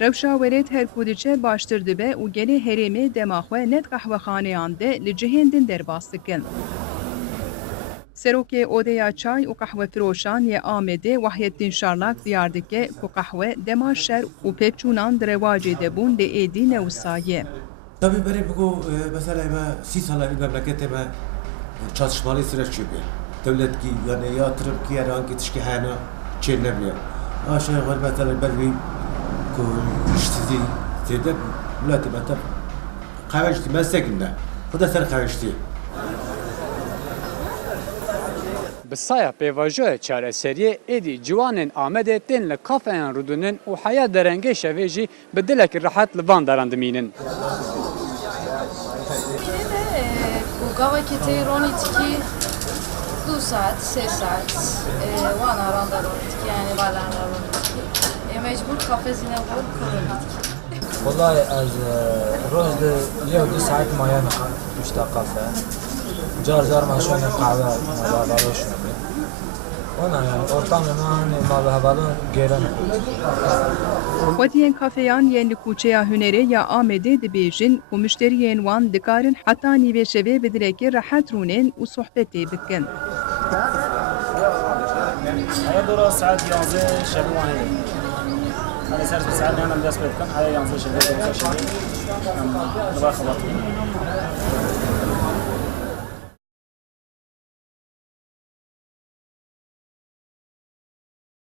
Rewşawerê herkûdiçe baştir dibe û gelê herêmê dema xwe net qehwexaneyan de li cihên din derbas dikin. Serokê Odeya Çay û Qehwefiroşan yê Amedê Wahyettin Şarlak diyar dike ku qehwe dema şer û pêçûnan di rewacê de bûn lê êdî newisa ye. Tabii böyle bu mesela 30 sala bir memlekette çatışmalı süreç yapıyor. Devlet ki yani yatırım ki yani hangi tişki hana çelinebiliyor. Aşağı var mesela ben bir işsizliği şeyde milleti mesela kahveci meslekinde. Bu da sen kahveci. Bi saya pêvajoya çareseriyê êdî ciwanên Amedê tên li kafeyan rûdinin û heya derengê şevê jî bi dilekî rehet li van daran dimînin. Gavekê tê ronî tikî 2 saat 3 saat wan aranda ronî tikî yani balan ronî tikî. Mecbur kafezine bol ronî tikî. والله از روز یه 2 ساعت مایه میخوام بیشتر قهوه جار ماشون قهوه ما بالاشون ona yani ortamı ma ve havalın gelen Xwediyên kafeyan yên li kûçeya hunerê ya Amedê dibêjin ku müşteriyên wan dikarin heta nîvê şevê bi dilekî rehet rûnin û sohbetê bikin. هيا دورة ساعات 11 شباب واحد. هذا ساعات ساعات أنا بدأت بتكلم هيا 11 شباب 11 شباب. نبغى خبط.